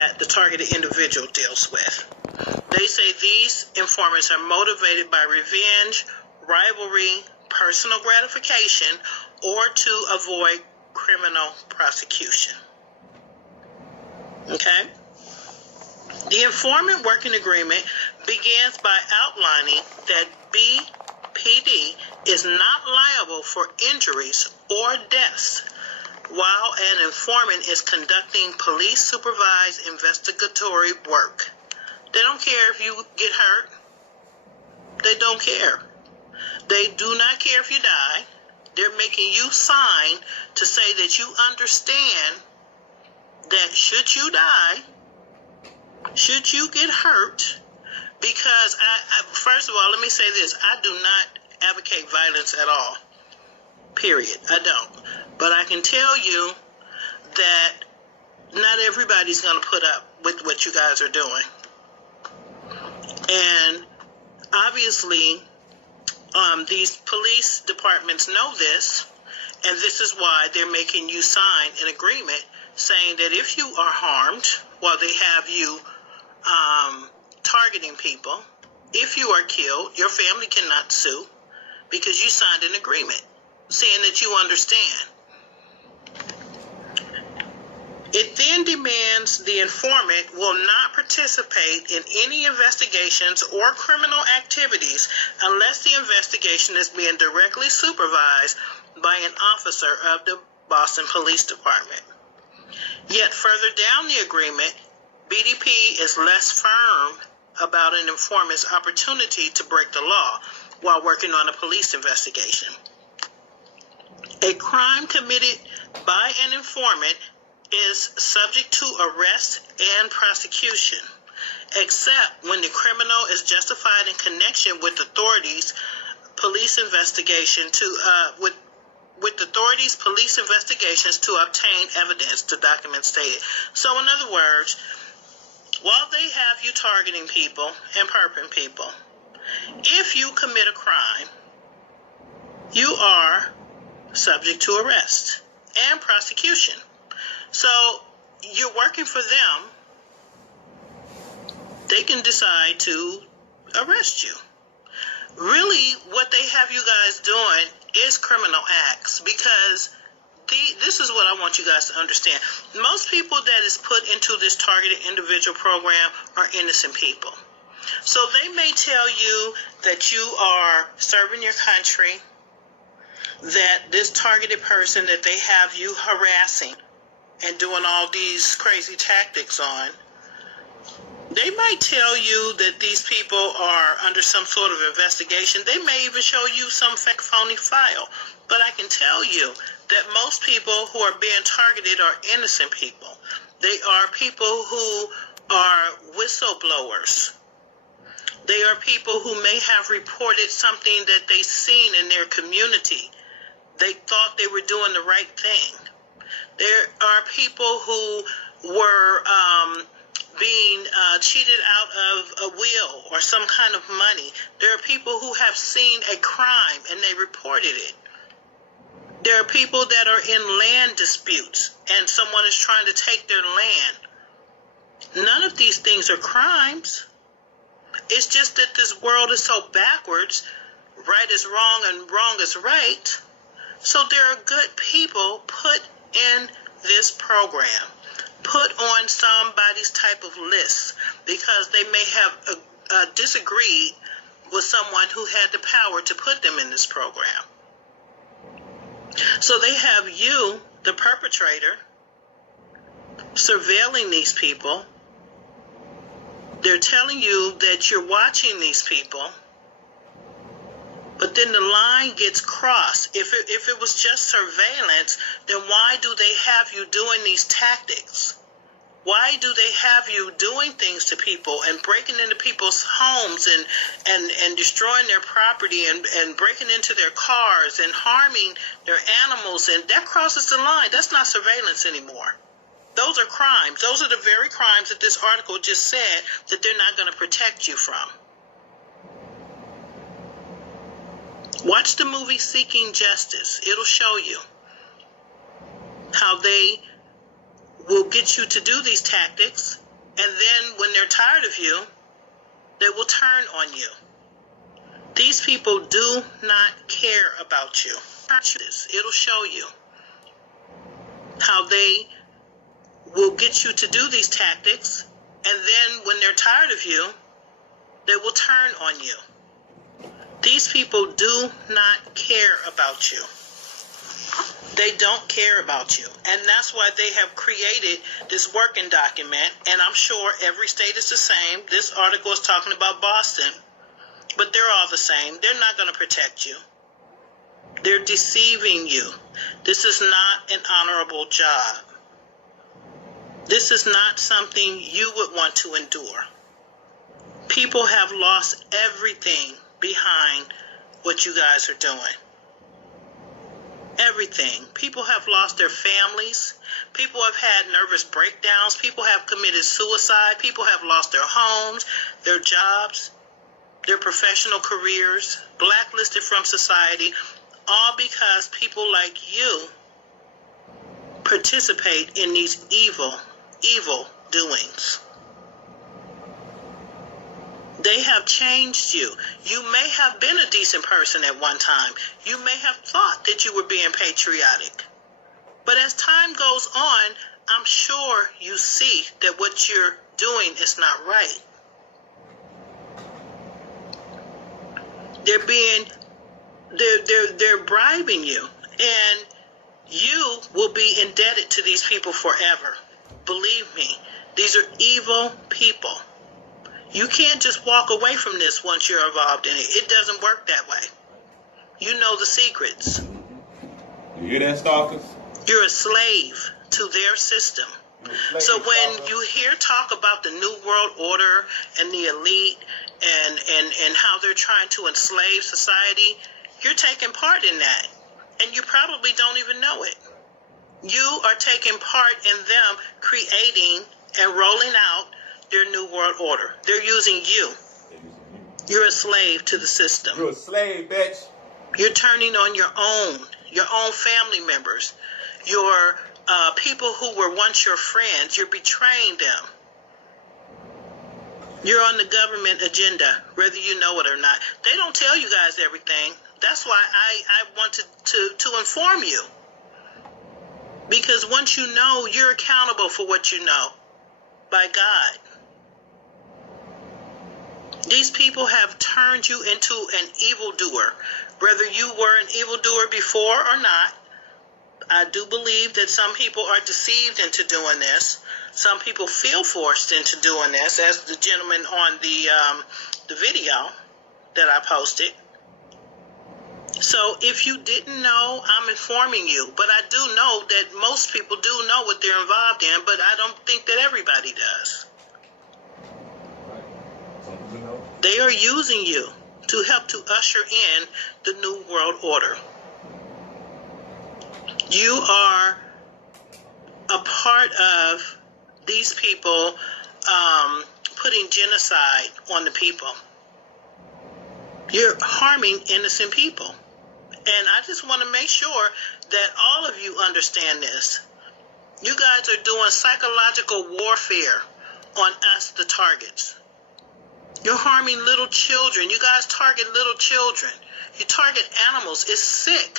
that the targeted individual deals with. They say these informants are motivated by revenge, rivalry, personal gratification, or to avoid criminal prosecution. Okay? The informant working agreement begins by outlining that BPD is not liable for injuries or deaths while an informant is conducting police-supervised investigatory work. They don't care if you get hurt. They don't care. They do not care if you die. They're making you sign to say that you understand that should you die, should you get hurt, because first of all, let me say this. I do not advocate violence at all. Period. I don't. But I can tell you that not everybody's going to put up with what you guys are doing. And obviously, these police departments know this, and this is why they're making you sign an agreement saying that if you are harmed while they have you targeting people, if you are killed, your family cannot sue because you signed an agreement saying that you understand. It then demands the informant will not participate in any investigations or criminal activities unless the investigation is being directly supervised by an officer of the Boston Police Department. Yet further down the agreement, BDP is less firm about an informant's opportunity to break the law while working on a police investigation. A crime committed by an informant is subject to arrest and prosecution, except when the criminal is justified in connection with authorities' police investigation with authorities' police investigations to obtain evidence, the document stated. So in other words, while they have you targeting people and perping people, if you commit a crime, you are subject to arrest and prosecution. So you're working for them. They can decide to arrest you. Really, what they have you guys doing is criminal acts, because this is what I want you guys to understand. Most people that is put into this targeted individual program are innocent people. So they may tell you that you are serving your country, that this targeted person that they have you harassing and doing all these crazy tactics on, they might tell you that these people are under some sort of investigation. They may even show you some fake phony file. But I can tell you that most people who are being targeted are innocent people. They are people who are whistleblowers. They are people who may have reported something that they've seen in their community. They thought they were doing the right thing. There are people who were being cheated out of a will or some kind of money. There are people who have seen a crime and they reported it. There are people that are in land disputes and someone is trying to take their land. None of these things are crimes. It's just that this world is so backwards. Right is wrong and wrong is right. So there are good people put in this program, put on somebody's type of list because they may have disagreed with someone who had the power to put them in this program. So they have you, the perpetrator, surveilling these people. They're telling you that you're watching these people, but then the line gets crossed. If it was just surveillance, then why do they have you doing these tactics? Why do they have you doing things to people and breaking into people's homes and destroying their property and breaking into their cars and harming their animals? And that crosses the line. That's not surveillance anymore. Those are crimes. Those are the very crimes that this article just said that they're not going to protect you from. Watch the movie Seeking Justice. It'll show you how they will get you to do these tactics And then when they're tired of you, they will turn on you. These people do not care about you. It'll show you how they will get you to do these tactics, and then when they're tired of you, they will turn on you. These people do not care about you. They don't care about you. And that's why they have created this working document, and I'm sure every state is the same. This article is talking about Boston, but they're all the same. They're not going to protect you. They're deceiving you. This is not an honorable job. This is not something you would want to endure. People have lost everything behind what you guys are doing. Everything. People have lost their families. People have had nervous breakdowns. People have committed suicide. People have lost their homes, their jobs, their professional careers, blacklisted from society, all because people like you participate in these evil doings. They have changed you. You may have been a decent person at one time. You may have thought that you were being patriotic. But as time goes on, I'm sure you see that what you're doing is not right. They're bribing you, and you will be indebted to these people forever. Believe me, these are evil people. You can't just walk away from this once you're involved in it. It doesn't work that way. You know the secrets. You hear that, stalkers? You're a slave to their system. So when you hear talk about the New World Order and the elite and how they're trying to enslave society, you're taking part in that. And you probably don't even know it. You are taking part in them creating and rolling out their New World Order. They're using you. You're a slave to the system. You're a slave, bitch. You're turning on your own family members, your people who were once your friends. You're betraying them. You're on the government agenda, whether you know it or not. They don't tell you guys everything. That's why I wanted to inform you. Because once you know, you're accountable for what you know by God. These people have turned you into an evildoer. Whether you were an evildoer before or not, I do believe that some people are deceived into doing this. Some people feel forced into doing this, as the gentleman on the video that I posted. So if you didn't know, I'm informing you. But I do know that most people do know what they're involved in, but I don't think that everybody does. They are using you to help to usher in the New World Order. You are a part of these people putting genocide on the people. You're harming innocent people. And I just want to make sure that all of you understand this. You guys are doing psychological warfare on us, the targets. You're harming little children. You guys target little children. You target animals. It's sick.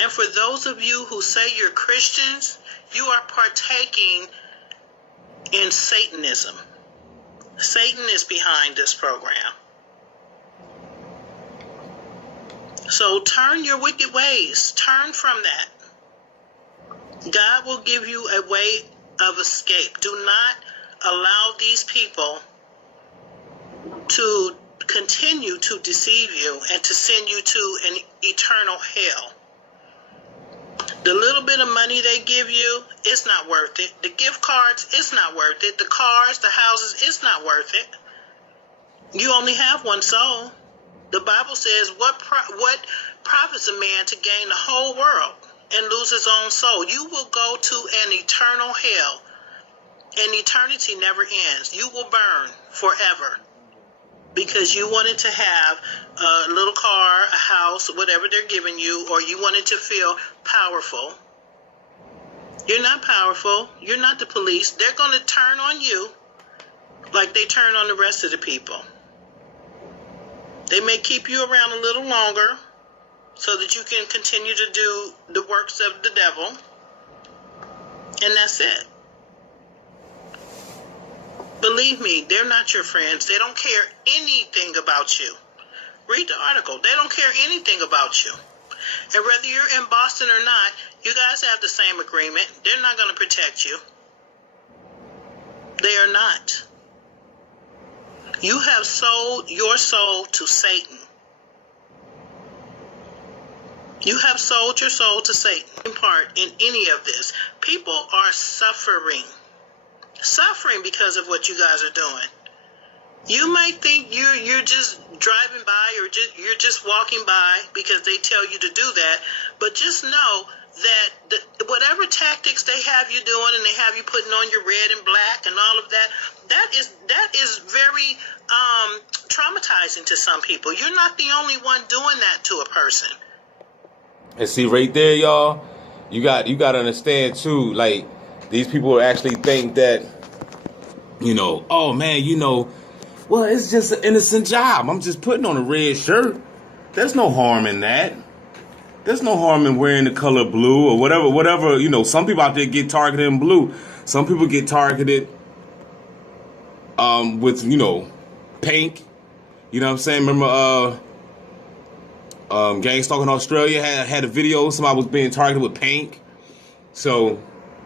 And for those of you who say you're Christians, you are partaking in Satanism. Satan is behind this program. So turn your wicked ways. Turn from that. God will give you a way of escape. Do not allow these people to continue to deceive you and to send you to an eternal hell. The little bit of money they give you, it's not worth it. The gift cards, it's not worth it. The cars, the houses, it's not worth it. You only have one soul. The Bible says, what profits a man to gain the whole world and lose his own soul? You will go to an eternal hell, and eternity never ends. You will burn forever because you wanted to have a little car, a house, whatever they're giving you, or you wanted to feel powerful. You're not powerful. You're not the police. They're going to turn on you like they turn on the rest of the people. They may keep you around a little longer so that you can continue to do the works of the devil. And that's it. Believe me, they're not your friends. They don't care anything about you. Read the article. They don't care anything about you. And whether you're in Boston or not, you guys have the same agreement. They're not going to protect you. They are not. You have sold your soul to Satan. You have sold your soul to Satan. In part, in any of this, people are suffering because of what you guys are doing. You might think you're just driving by or you're just walking by because they tell you to do that, but just know that whatever tactics they have you doing and they have you putting on your red and black and all of that, that is very traumatizing to some people. You're not the only one doing that to a person. And see right there, y'all, you got to understand too, like, these people actually think that, oh man, well, it's just an innocent job. I'm just putting on a red shirt. There's no harm in that. There's no harm in wearing the color blue or whatever. Some people out there get targeted in blue. Some people get targeted with, pink. You know what I'm saying? Remember Gang Stalking Australia had a video. Somebody was being targeted with pink. So,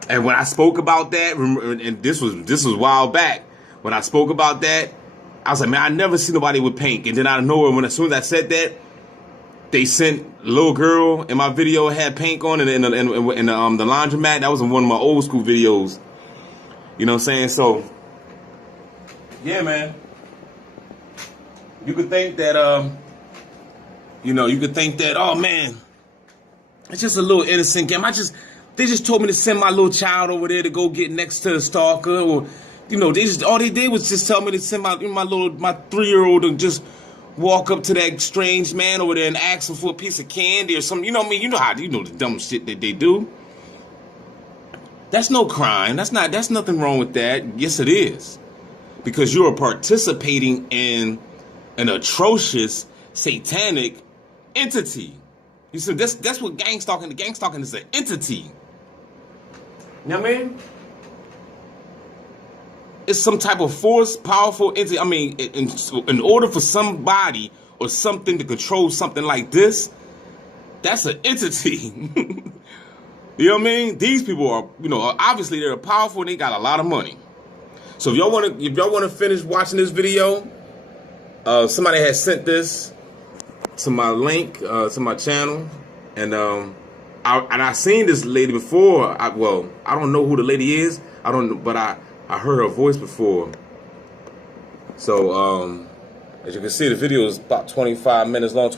and when I spoke about that, and this was a while back, when I spoke about that, I was like, man, I never see nobody with pink. And then out of nowhere, as soon as I said that, they sent a little girl in my video had pink on in the laundromat. That was in one of my old school videos. You know what I'm saying? So, yeah, man. You could think that, oh man, it's just a little innocent game. They just told me to send my little child over there to go get next to the stalker, or all they did was just tell me to send my 3-year-old to just walk up to that strange man over there and ask him for a piece of candy or something. You know what I mean? You know the dumb shit that they do. That's no crime. That's nothing wrong with that. Yes, it is, because you are participating in an atrocious satanic entity. You see, that's what gang stalking. The gang stalking is an entity. You know what I mean? It's some type of force, powerful entity. I mean, in order for somebody or something to control something like this, that's an entity. You know what I mean? These people are, obviously they're powerful and they got a lot of money. So if y'all want to finish watching this video, somebody has sent this to my link, to my channel, and I seen this lady before. I don't know who the lady is. I don't know, but I heard her voice before. So as you can see, the video is about 25 minutes long.